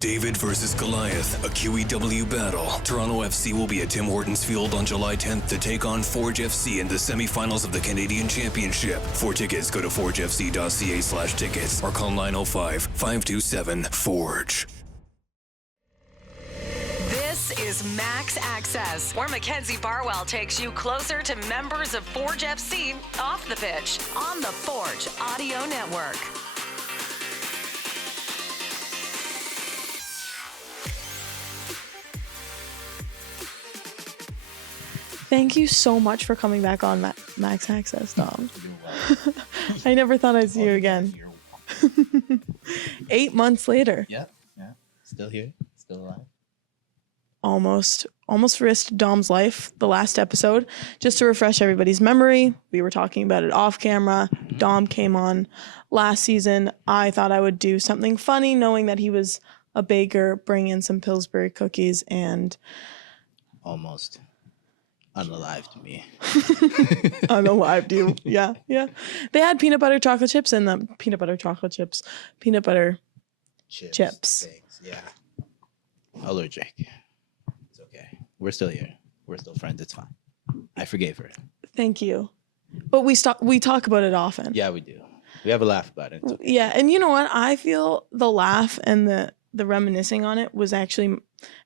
David versus Goliath, a QEW battle. Toronto FC will be at Tim Hortons Field on July 10th to take on Forge FC in the semifinals of the Canadian Championship. For tickets, go to forgefc.ca/tickets or call 905-527-FORGE. This is Max Access, where Mackenzie Barwell takes you closer to members of Forge FC off the pitch on the Forge Audio Network. Thank you so much for coming back on Max Access, Dom. I never thought I'd see you again. 8 months later. Yeah. Still here, still alive. Almost risked Dom's life the last episode. Just to refresh everybody's memory, we were talking about it off camera. Dom came on last season. I thought I would do something funny, knowing that he was a baker, bring in some Pillsbury cookies and... Almost unalived me. Unalived you. Yeah. They had peanut butter chocolate chips in them. Peanut butter chips. Things. Yeah. Allergic. It's okay. We're still here. We're still friends. It's fine. I forgave her. Thank you. But we talk about it often. Yeah, we do. We have a laugh about it. Okay. Yeah, and you know what? I feel the laugh and the reminiscing on it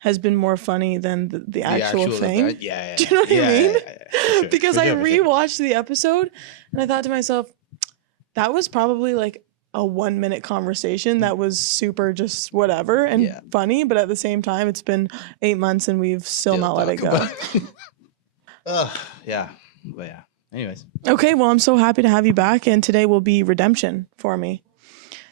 has been more funny than the actual thing. Yeah. Do you know what I mean? Yeah, sure. Because I rewatched the episode and I thought to myself, that was probably like a 1-minute conversation that was super just whatever and funny, but at the same time, it's been 8 months and we've still not let it go. Yeah. But yeah. Anyways. Okay, well, I'm so happy to have you back, and today will be redemption for me.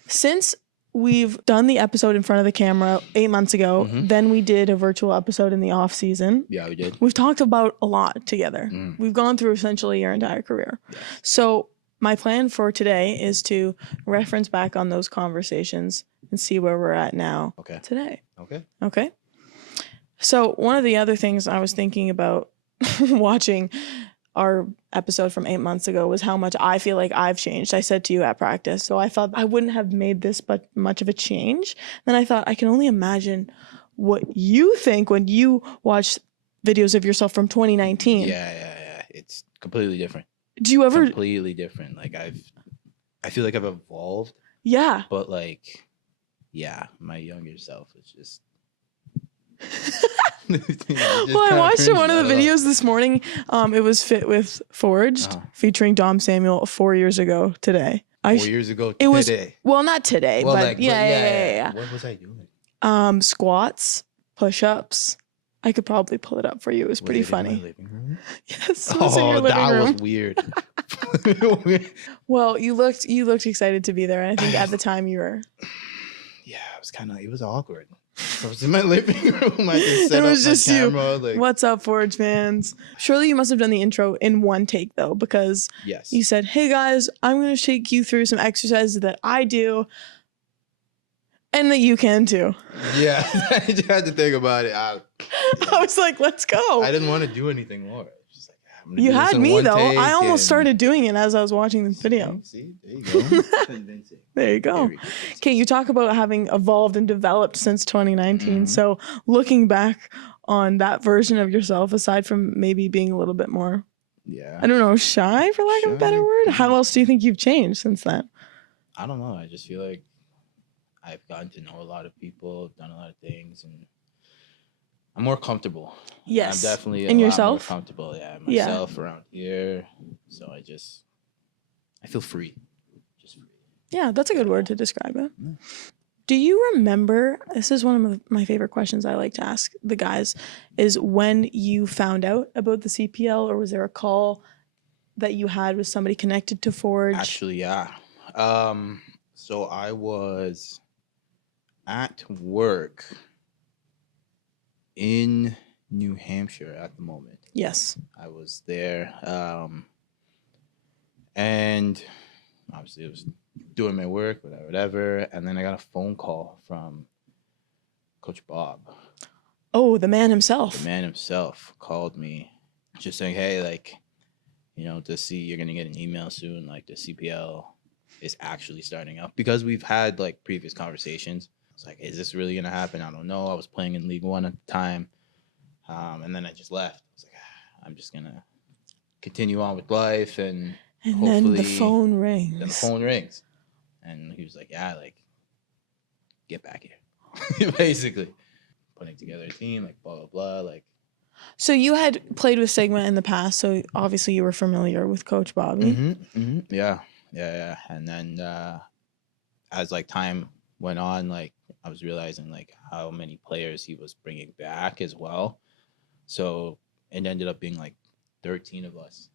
Since we've done the episode in front of the camera 8 months ago, then we did a virtual episode in the off season. Yeah, we did. We've talked about a lot together. We've gone through essentially your entire career. Yeah. So my plan for today is to reference back on those conversations and see where we're at now today. Okay. So one of the other things I was thinking about watching our episode from 8 months ago was how much I feel like I've changed. I said to you at practice, so I thought I wouldn't have made this but much of a change. Then I thought I can only imagine what you think when you watch videos of yourself from 2019. Yeah. It's completely different. Do you ever... Completely different. Like I feel like I've evolved. Yeah. But like, yeah, my younger self is just... Well, I watched one of the videos this morning. It was Fit with Forged, featuring Dom Samuel 4 years ago today. 4 years ago today? It was, well, not today, well, but like, yeah. What was I doing? Squats, push-ups. I could probably pull it up for you. It was pretty funny. In my living room? Yes, it was in your living room. That was weird. Well, you looked excited to be there. And I think at the time you were. Yeah, it was awkward. I was in my living room. I just set up my camera. Like, what's up, Forge fans? Surely you must have done the intro in one take, though, because you said, hey, guys, I'm going to take you through some exercises that I do and that you can, too. Yeah, I had to think about it. I was like, let's go. I didn't want to do anything more. You had me, though. I almost started doing it as I was watching the video. See, there you go. Convincing. There you go. Okay, you talk about having evolved and developed since 2019. So looking back on that version of yourself, aside from maybe being a little bit more, I don't know, shy, for lack of a better word, how else do you think you've changed since then? I don't know. I just feel like I've gotten to know a lot of people, done a lot of things, and I'm more comfortable. Yes. I'm definitely in yourself? More comfortable. Yeah, myself around here. So I feel free. Just free. Yeah, that's a good word to describe it. Yeah. Do you remember, this is one of my favorite questions I like to ask the guys, is when you found out about the CPL, or was there a call that you had with somebody connected to Forge? Actually, yeah. So I was at work in New Hampshire at the moment. Yes. I was there. And obviously it was doing my work, whatever. And then I got a phone call from Coach Bob. Oh, the man himself. The man himself called me just saying, hey, like, to see, you're going to get an email soon. Like, the CPL is actually starting up, because we've had like previous conversations. was like, is this really gonna happen? I don't know. I was playing in League One at the time, and then I just left. I was like, I'm just gonna continue on with life, and hopefully then the phone rings. Then the phone rings, and he was like, yeah, like, get back here, basically. Putting together a team, like, blah, blah, blah, like. So you had played with Sigma in the past, so obviously you were familiar with Coach Bobby. Yeah. And then as, like, time went on, like, I was realizing, like, how many players he was bringing back as well. So it ended up being, like, 13 of us.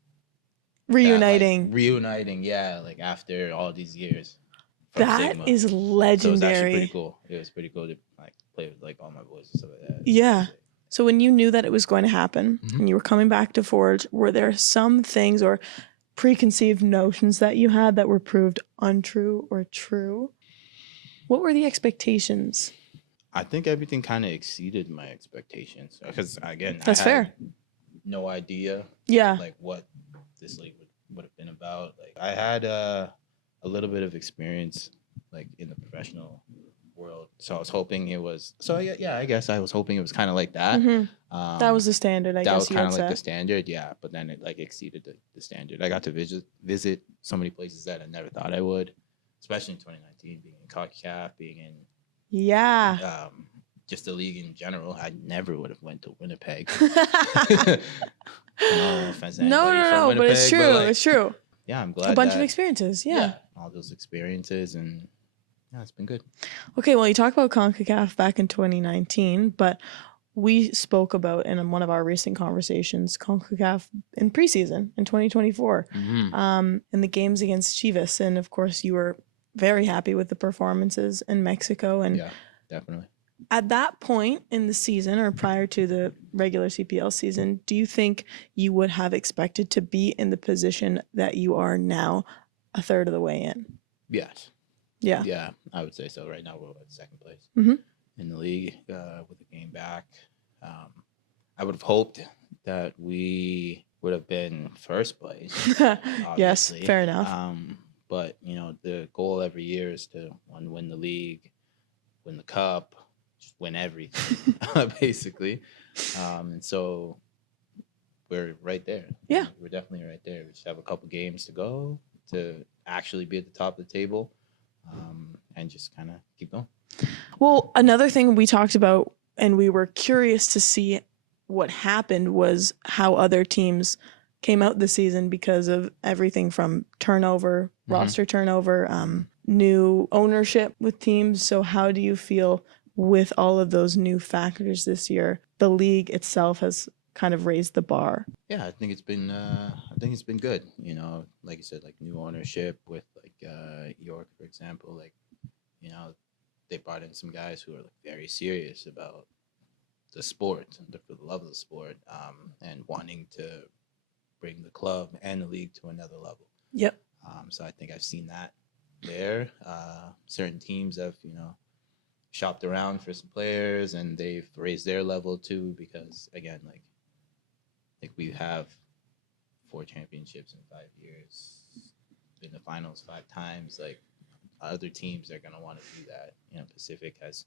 Reuniting, yeah, like, after all these years. That Sigma. is legendary. So it was actually pretty cool. It was pretty cool to, like, play with, like, all my boys and stuff like that. Yeah. So when you knew that it was going to happen and you were coming back to Forge, were there some things or preconceived notions that you had that were proved untrue or true? What were the expectations? I think everything kind of exceeded my expectations because, again, that's fair. No idea, like, what this league would have been about. Like, I had a little bit of experience, like, in the professional world, so I was hoping it was. So yeah, I guess I was hoping it was kind of like that. That was the standard. I guess that was kind of like the standard, yeah. But then it, like, exceeded the standard. I got to visit so many places that I never thought I would, especially in 2019, being in Concacaf, being in just the league in general. I never would have went to Winnipeg. No offense to anybody from Winnipeg, but it's true. Like, it's true. Yeah, I'm glad. A bunch of experiences. Yeah, all those experiences, and yeah, it's been good. Okay, well, you talked about Concacaf back in 2019, but we spoke about in one of our recent conversations Concacaf in preseason in 2024, in the games against Chivas, and of course you were very happy with the performances in Mexico. And yeah, definitely. At that point in the season, or prior to the regular CPL season, do you think you would have expected to be in the position that you are now, a third of the way in? Yes. Yeah, I would say so. Right now we're at second place in the league with the game back. I would have hoped that we would have been first place. Yes, fair enough. But, you know, the goal every year is to win the league, win the cup, just win everything, basically. And so we're right there. Yeah. We're definitely right there. We just have a couple games to go to actually be at the top of the table, and just kind of keep going. Well, another thing we talked about and we were curious to see what happened was how other teams came out this season because of everything from turnover, roster turnover, new ownership with teams. So how do you feel with all of those new factors this year? The league itself has kind of raised the bar. Yeah, I think it's been good. You know, like you said, like new ownership with like York, for example. Like, you know, they brought in some guys who are like very serious about the sport and for the love of the sport, and wanting to bring the club and the league to another level. Yep. So I think I've seen that there. Certain teams have, you know, shopped around for some players and they've raised their level too, because again, like we have 4 championships in 5 years, been to finals 5 times. Like other teams are gonna want to do that. You know, Pacific has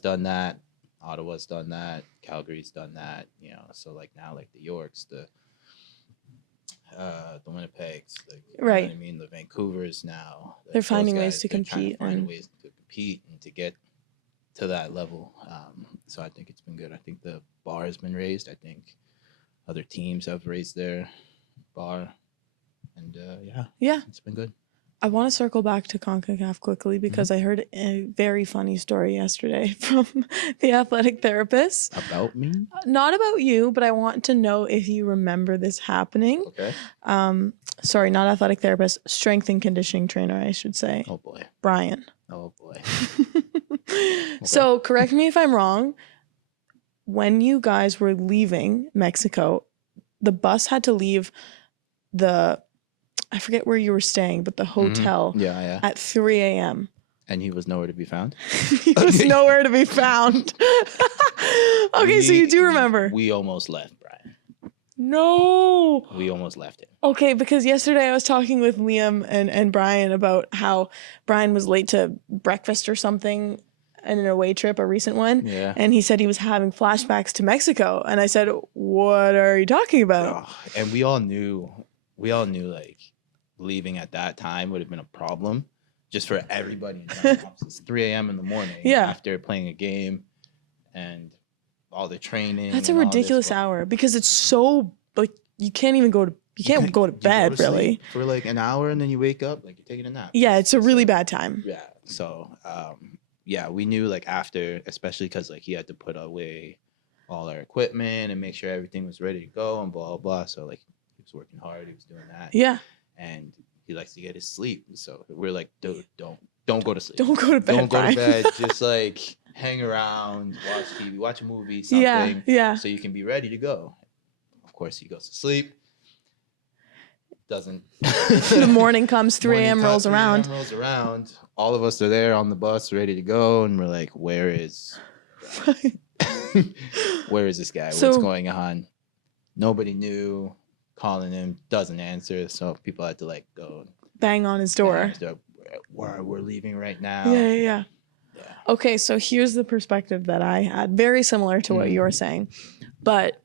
done that. Ottawa's done that. Calgary's done that. You know, so like now, like the Yorks, the Winnipegs, like, right? You know what I mean, the Vancouvers now. They're finding ways to compete and to get to that level. So I think it's been good. I think the bar has been raised. I think other teams have raised their bar, and yeah, it's been good. I want to circle back to CONCACAF quickly because I heard a very funny story yesterday from the athletic therapist. About me? Not about you, but I want to know if you remember this happening. Okay. Sorry, not athletic therapist, strength and conditioning trainer, I should say. Oh, boy. Brian. Oh, boy. Okay. So correct me if I'm wrong. When you guys were leaving Mexico, the bus had to leave I forget where you were staying, but the hotel at 3 a.m. And he was nowhere to be found? He was nowhere to be found. Okay, so you do remember. We almost left, Brian. No. We almost left him. Okay, because yesterday I was talking with Liam and Brian about how Brian was late to breakfast or something, an away trip, a recent one. Yeah. And he said he was having flashbacks to Mexico. And I said, what are you talking about? Oh, and we all knew like leaving at that time would have been a problem just for everybody. It's 3 a.m. in the morning after playing a game and all the training. That's a ridiculous hour because it's so like you can't go to bed really for like an hour and then you wake up like you're taking a nap. Yeah, it's a really bad time. Yeah. So we knew like after, especially because like he had to put away all our equipment and make sure everything was ready to go and blah blah. So like he was working hard, he was doing that. Yeah. And he likes to get his sleep. So we're like, dude, don't go to sleep. Don't go to bed. Don't go to bed. Just like hang around, watch TV, watch a movie, something. Yeah. So you can be ready to go. Of course, he goes to sleep. Doesn't. The morning comes, 3 a.m. rolls around. 3 a.m. rolls around. All of us are there on the bus, ready to go, and we're like, where is this guy? So, what's going on? Nobody knew. Calling him, doesn't answer, so people had to like go bang on his door. We're leaving right now. Yeah. Okay, so here's the perspective that I had, very similar to what you're saying, but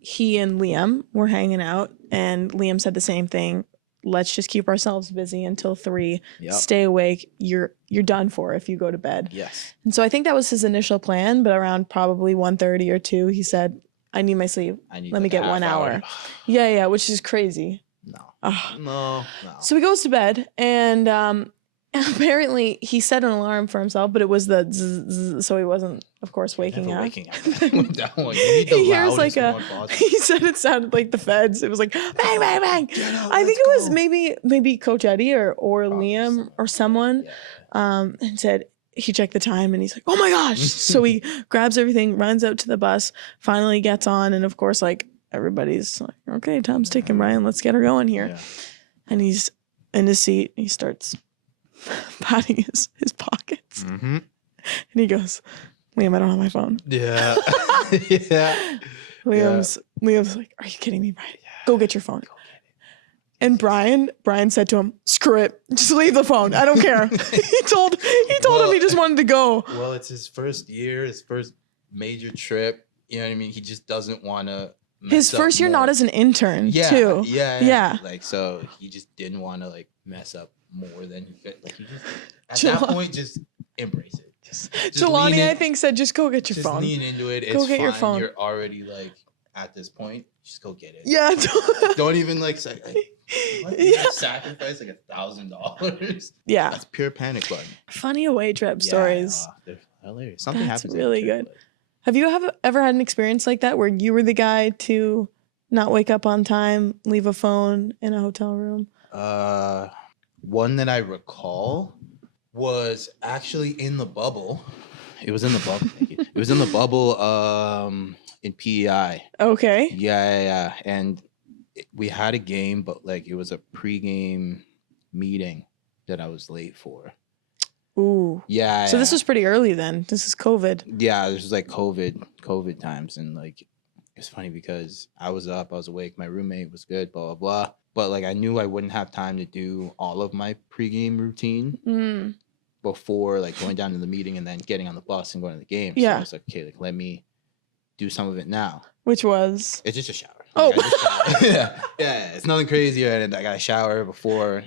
he and Liam were hanging out, and Liam said the same thing. Let's just keep ourselves busy until 3. Yep. Stay awake. You're done for if you go to bed. Yes. And so I think that was his initial plan, but around probably 1:30 or 2, he said, I need my sleep. Let me get 1 hour. Yeah, which is crazy. No. So he goes to bed, and apparently he set an alarm for himself, but it was the zzz, so he wasn't, of course, waking up. That one. You need the he hears like one he said it sounded like the feds. It was like bang, bang, bang. I think it was maybe Coach Eddie or Liam or someone, and said. He checked the time and he's like, oh my gosh. So he grabs everything, runs out to the bus, finally gets on. And of course, like everybody's like, okay, time's ticking, Brian. Let's get her going here. Yeah. And he's in his seat. He starts patting his pockets. Mm-hmm. And he goes, Liam, I don't have my phone. Yeah. Yeah. Liam's like, are you kidding me, Brian? Go get your phone. And Brian said to him, screw it. Just leave the phone. I don't care. he told him he just wanted to go. Well, it's his first year, his first major trip. You know what I mean? He just doesn't want to his first year not as an intern, too. Yeah. Like, so he just didn't want to, like, mess up more than he could. Like, he just, at that point, just embrace it. Just Jelani, I think, said, just go get your phone. Just lean into it. Go get your phone. You're already, like, at this point. Just go get it. Yeah. Don't even, like, say, like, sacrifice like $1,000. Yeah, that's pure panic button. Funny away trip stories. They're hilarious. Something happens. Really good. Have you ever had an experience like that where you were the guy to not wake up on time, leave a phone in a hotel room? One that I recall was actually in the bubble. It was in the bubble. It was in the bubble. In PEI. Okay. Yeah. And we had a game, but like it was a pregame meeting that I was late for. Ooh. Yeah. So this was pretty early then. This is COVID. Yeah, this was like COVID times, and like it's funny because I was up, I was awake, my roommate was good, blah blah blah. But like I knew I wouldn't have time to do all of my pregame routine before like going down to the meeting and then getting on the bus and going to the game. Yeah. So I was like, okay, like let me do some of it now. Which was? It's just a shower. Oh. Yeah. It's nothing crazy. And I got a shower before.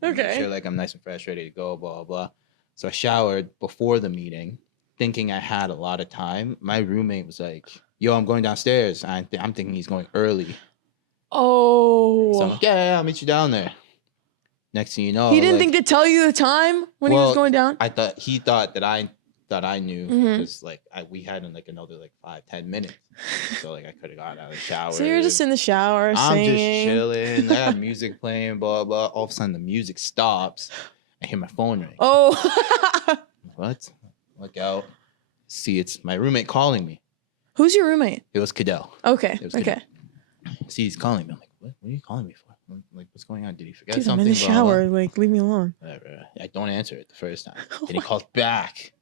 Okay. Make sure like I'm nice and fresh, ready to go, blah, blah, blah. So I showered before the meeting, thinking I had a lot of time. My roommate was like, yo, I'm going downstairs. I'm thinking he's going early. Oh. So I'm like, yeah, I'll meet you down there. Next thing you know. He didn't think to tell you the time when he was going down? He thought that I knew because like we had in like another like 5-10 minutes, so like I could have gotten out of the shower. So you're just in the shower singing. I'm just chilling. I got music playing, blah blah. All of a sudden the music stops. I hear my phone ring. Oh. What? Look out. See, it's my roommate calling me. Who's your roommate? It was Cadell. Okay. Okay. See, he's calling me. I'm like, what are you calling me for? I'm like, what's going on? Did he forget Dude, something? I'm in the shower. Like, leave me alone. Whatever. I don't answer it the first time. Then he calls back.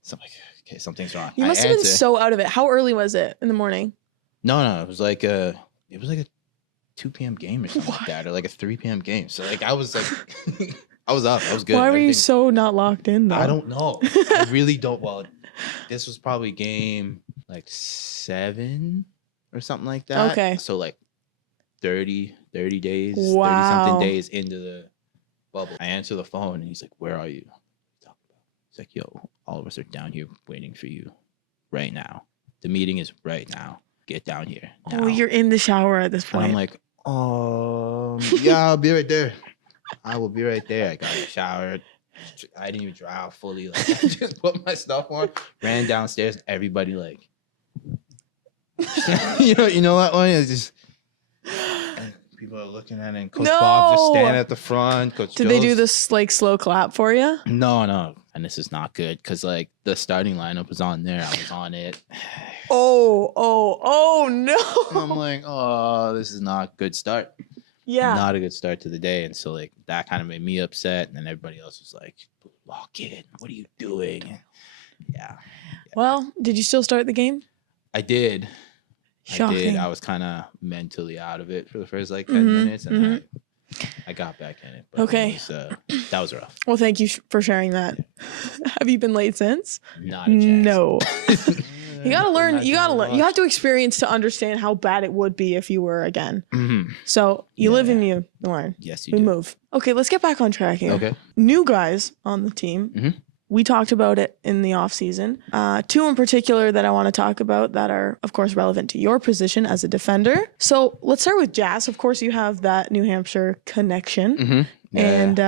So I'm like, okay, something's wrong. You must have been so out of it. How early was it in the morning? No, it was like a 2 p.m. game or something like that, or like a 3 p.m. game. So like I was like I was up. I was good. Why were you Everything- so not locked in though? I don't know. I really don't. Well, this was probably game like 7 or something like that. Okay. So like 30 days, Wow. 30-something days into the bubble. I answer the phone and he's like, "Where are you?" He's like, "Yo, all of us are down here waiting for you right now. The meeting is right now. Get down here now." Oh, you're in the shower at this And point. I'm like, yeah, I'll be right there. I will be right there. I got showered. I didn't even dry out fully. Like, I just put my stuff on, ran downstairs. Everybody like, you know that one is just. And people are looking at it. And Coach Bob just standing at the front. Coach Did they do Joe's- this like slow clap for you? No. And this is not good because like the starting lineup was on there. I was on it. Oh no. I'm like, oh, this is not a good start. Yeah. Not a good start to the day. And so like that kind of made me upset. And then everybody else was like, "Lock in. What are you doing?" Yeah. Well, did you still start the game? I did. Shocking. I was kind of mentally out of it for the first like 10 minutes. And then I got back in it. But Okay. It was, that was rough. Well, thank you for sharing that. Have you been late since? Not a chance. No. You gotta learn. You gotta learn. You have to experience to understand how bad it would be if you were again. Mm-hmm. So you live and Yeah. you learn. Yes, you We do. move. Okay, let's get back on track here. Okay. New guys on the team. Mhm. We talked about it in the off season. 2 in particular that I want to talk about that are, of course, relevant to your position as a defender. So let's start with Jass. Of course, you have that New Hampshire connection. Mm-hmm. Yeah. And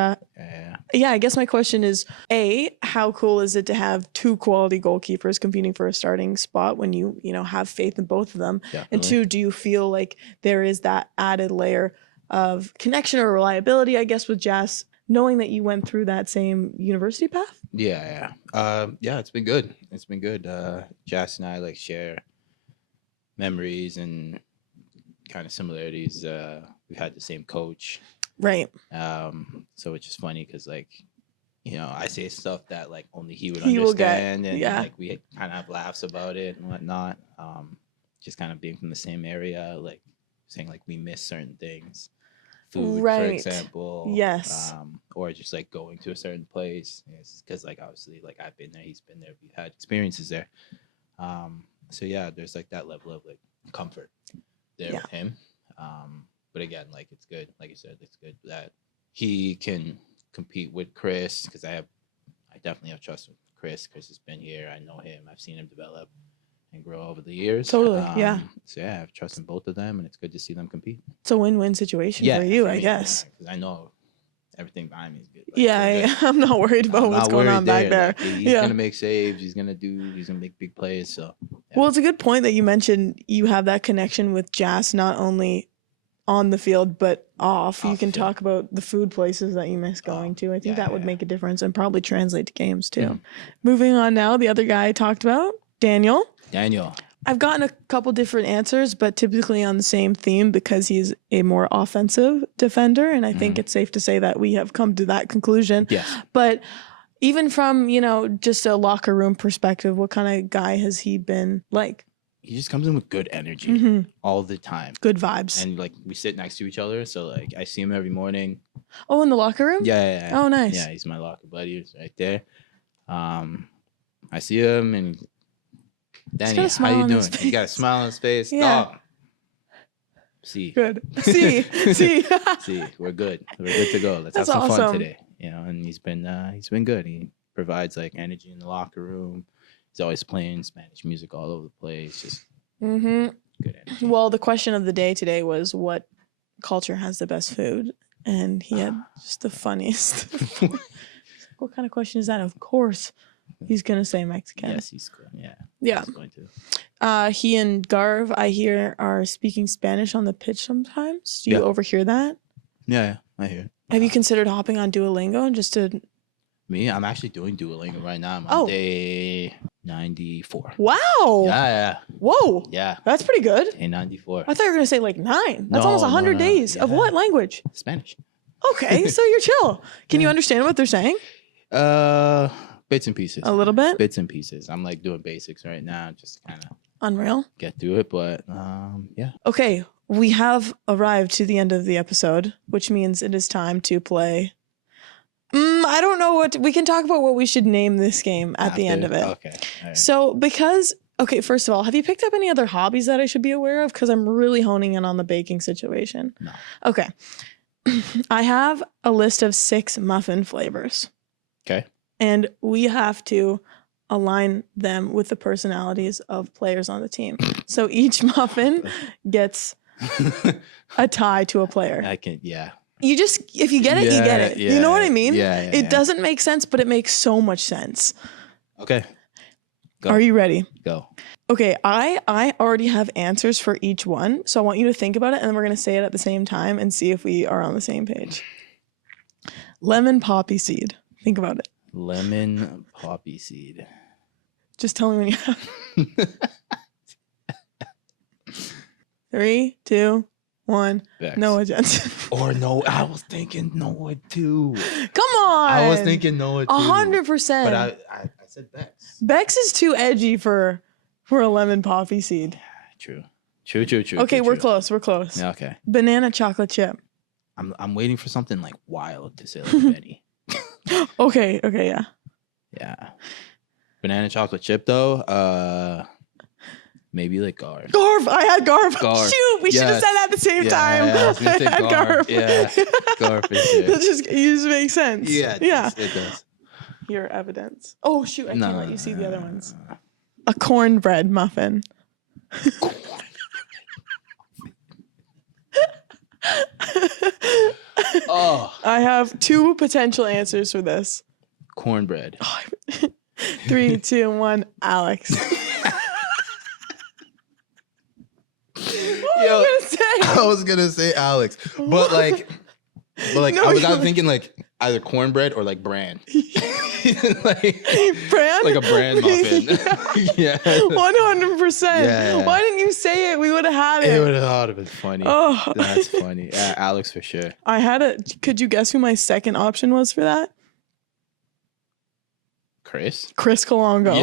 Yeah. I guess my question is, A, how cool is it to have 2 quality goalkeepers competing for a starting spot when you have faith in both of them? Definitely. And 2, do you feel like there is that added layer of connection or reliability, I guess, with Jass, knowing that you went through that same university path? Yeah. Yeah, it's been good. It's been good. Jass and I like share memories and kind of similarities. We've had the same coach. Right. So it's just funny because like, I say stuff that like only he would He will get, understand, and yeah. like we kind of have laughs about it and whatnot. Just kind of being from the same area, like saying like we miss certain things, food, for Right. example. Yes. Or just like going to a certain place, because like obviously like I've been there, he's been there, we've had experiences there. So yeah, there's like that level of like comfort there Yeah. with him. But again, like it's good. Like you said, it's good that he can compete with Chris, because I definitely have trust with Chris. Chris has been here. I know him. I've seen him develop and grow over the years. Totally, yeah. So yeah, I have trust in both of them, and it's good to see them compete. It's a win-win situation for you, I me, guess. because I know everything behind me is good. Like, Yeah, we're good. yeah, I'm not worried about I'm what's not going worried on back there. Like, he's Yeah. gonna make saves. He's gonna make big plays. So yeah. Well, it's a good point that you mentioned you have that connection with Jass, not only on the field, but off. You Off can the field. talk about the food places that you miss going to. I think that would make a difference and probably translate to games too. Mhm. Moving on now, the other guy I talked about, Daniel. Daniel. I've gotten a couple different answers, but typically on the same theme because he's a more offensive defender. And I think it's safe to say that we have come to that conclusion. Yes. But even from, just a locker room perspective, what kind of guy has he been like? He just comes in with good energy Mhm. all the time. Good vibes. And like we sit next to each other, so like I see him every morning. Oh, in the locker room? Yeah. Oh, nice. Yeah, he's my locker buddy. He's right there. I see him and Danny, got a how smile you on doing? his He got a face. smile on his face. Yeah. Dog. See, Good. See. see, we're good. We're good to go. Let's That's have some fun awesome. today. And he's been good. He provides like energy in the locker room. He's always playing Spanish music all over the place. Just hmm good energy. Well, the question of the day today was what culture has the best food? And he had just the funniest. What kind of question is that? Of course, he's going to say Mexican. Yes, he's good. Yeah. Yeah. He's going to. He and Garv, I hear, are speaking Spanish on the pitch sometimes. Do you Yeah. overhear that? Yeah, I hear. Have you considered hopping on Duolingo and just to... Me, I'm actually doing Duolingo right now. I'm on Oh. day 94. Wow. Yeah. Whoa. Yeah. That's pretty good. Day 94. I thought you were going to say like 9. That's No, almost 100 no. days. Of Yeah. what language? Spanish. Okay, so you're chill. Can you understand what they're saying? Bits and pieces. A little bit? Bits and pieces. I'm like doing basics right now, just kind of Unreal. get through it. But yeah. Okay, we have arrived to the end of the episode, which means it is time to play I don't know what we can talk about what we should name this game at the end of it. Okay. All right. So okay, first of all, have you picked up any other hobbies that I should be aware of? Because I'm really honing in on the baking situation. No. Okay. I have a list of 6 muffin flavors. Okay. And we have to align them with the personalities of players on the team. So each muffin gets a tie to a player. You just, if you get it, you get it. You know what I mean? It doesn't make sense, but it makes so much sense. Okay. Go. Are you ready? Go. Okay, I already have answers for each one. So I want you to think about it, and then we're going to say it at the same time and see if we are on the same page. Lemon poppy seed. Think about it. Lemon poppy seed. Just tell me when you have. 3, 2, 1. Bex. Noah Jensen. Or no, I was thinking Noah too. Come on. I was thinking Noah too. 100%. But I said Bex. Bex is too edgy for a lemon poppy seed. True. Okay, we're close. We're close. Yeah, okay. Banana chocolate chip. I'm waiting for something like wild to say like Benny. Okay, yeah. Yeah. Banana chocolate chip though. Maybe like Garf. Garf. I had Garf. Garf. Shoot, we should have said that at the same time. Yeah, I was gonna say Garf. Yeah, Garf is it. That just makes sense. Yeah, it does. Your evidence. Oh shoot, I can't let you see the other ones. A cornbread muffin. Oh. I have 2 potential answers for this. Cornbread. 3, 2, 1. Alex. What were you gonna say? I was gonna say Alex, but like no, I was thinking like either cornbread or like bran. Like brand? Like a brand muffin. Yeah. 100%. Yeah. Why didn't you say it? We would have had it. It would have been funny. Oh. That's funny. Yeah, Alex for sure. Could you guess who my second option was for that? Chris Colongo.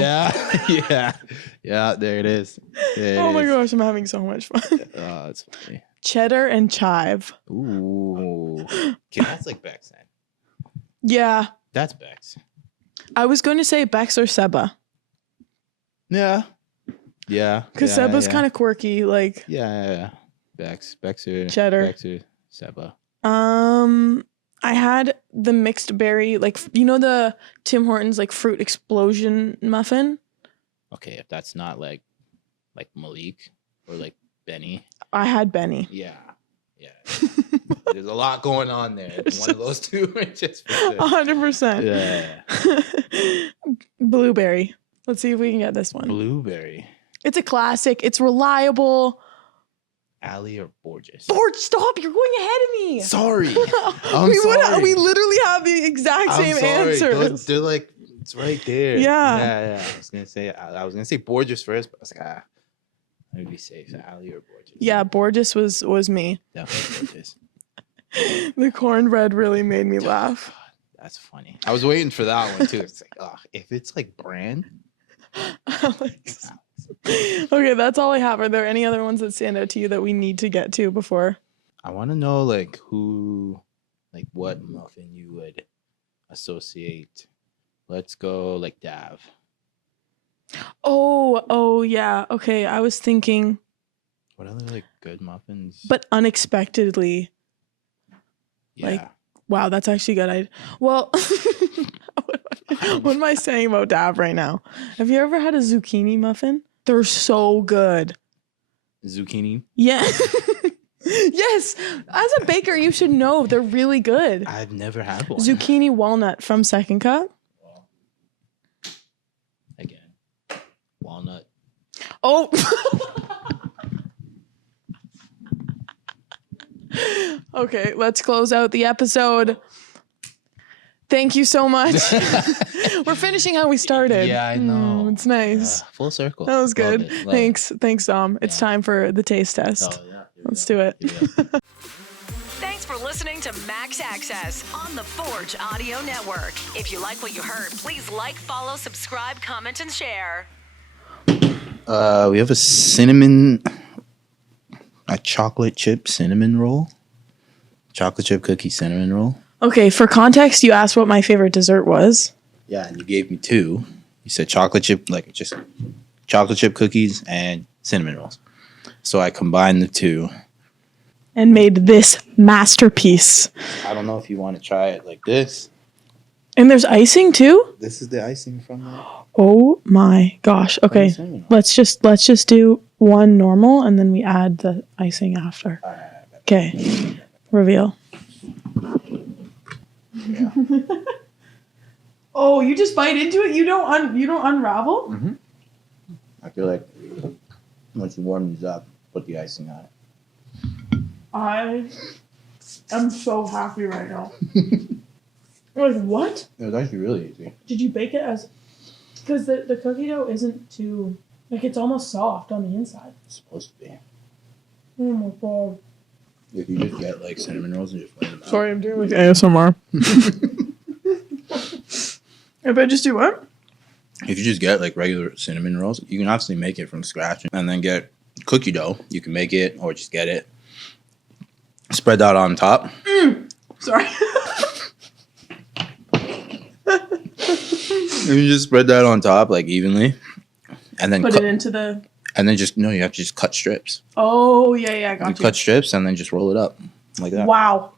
Yeah, there it is. Oh my gosh, I'm having so much fun. Oh, that's funny. Cheddar and chive. Ooh. Okay, that's like Bex then. Yeah. That's Bex. I was going to say Bex or Seba. Yeah. Because Seba's kind of quirky, like. Yeah. Bex or cheddar. Bex or Seba. I had the mixed berry, like, you know the Tim Hortons like fruit explosion muffin? Okay, if that's not like Malik or like Benny. I had Benny. Yeah. There's a lot going on there. One of those two are just for sure. 100%. Yeah. Blueberry. Let's see if we can get this one. Blueberry. It's a classic. It's reliable. Ali or Borges? Stop! You're going ahead of me. Sorry. We literally have the exact same answers. They're like, it's right there. Yeah. I was gonna say Borges first, but I was like, let me be safe. So Ali or Borges? Yeah, Borges was me. Definitely Borges. The cornbread really made me laugh. That's funny. I was waiting for that one too. It's like, if it's like brand. Alex. Okay, that's all I have. Are there any other ones that stand out to you that we need to get to before? I want to know what muffin you would associate. Let's go like Dav. Oh yeah. Okay, I was thinking. What other like good muffins? But unexpectedly. Yeah. Like, wow, that's actually good. Well, what am I saying about Dav right now? Have you ever had a zucchini muffin? They're so good. Zucchini? Yeah. Yes. As a baker, you should know they're really good. I've never had one. Zucchini walnut from Second Cup. Well, again, walnut. Oh. Okay, let's close out the episode. Thank you so much. We're finishing how we started. Yeah, I know. It's nice. Full circle. That was good. Love it. Thanks, Dom. It's time for the taste test. Oh, yeah. Let's do it. Thanks for listening to Max Access on the Forge Audio Network. If you like what you heard, please like, follow, subscribe, comment, and share. We have a chocolate chip cinnamon roll. Chocolate chip cookie cinnamon roll. Okay, for context, you asked what my favorite dessert was. Yeah, and you gave me 2. You said chocolate chip, like just chocolate chip cookies and cinnamon rolls. So I combined the 2. And made this masterpiece. I don't know if you want to try it like this. And there's icing too? This is the icing from that. Oh my gosh. Okay. Let's just do one normal and then we add the icing after. Okay. Reveal. Yeah. Oh, you just bite into it? You don't unravel? Mm-hmm. I feel like once you warm these up, put the icing on it. I am so happy right now. Like, what? It was actually really easy. Did you bake it as... Because the cookie dough isn't too... Like, it's almost soft on the inside. It's supposed to be. Oh my god. If you just get, like, cinnamon rolls and just flame them out. Sorry, I'm doing, like, ASMR. If I just do what? If you just get, like, regular cinnamon rolls, you can obviously make it from scratch. And then get cookie dough. You can make it or just get it. Spread that on top. Sorry. And you just spread that on top, like, evenly. And then Put it into the... And then you have to just cut strips. Oh, yeah, I got you. Cut strips and then just roll it up like that. Wow.